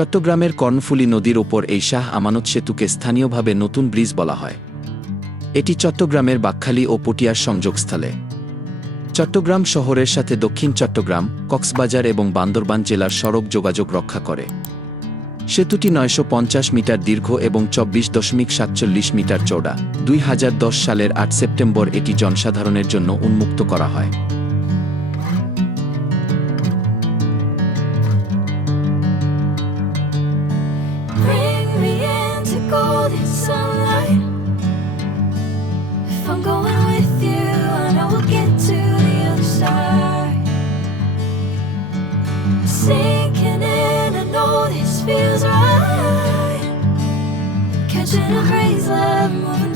চট্টগ্রামের কর্ণফুলী নদীর ওপর এই শাহ আমানত সেতুকে স্থানীয়ভাবে নতুন ব্রিজ বলা হয়। এটি চট্টগ্রামের বাকখালী ও পটিয়ার সংযোগস্থলে। চট্টগ্রাম শহরের সাথে দক্ষিণ চট্টগ্রাম, কক্সবাজার এবং বান্দরবান জেলার সড়ক যোগাযোগ রক্ষা করে। সেতুটি ৯৫০ মিটার দীর্ঘ এবং ২৪.৪৭ মিটার চওড়া। ২০১০ সালের ৮ সেপ্টেম্বর এটি জনসাধারণের জন্য উন্মুক্ত করা হয়। Bring me into golden sunlight. If I'm going with you, I know we'll get to the other side. Sinking in, I know this feels right. Catching a breeze, love moving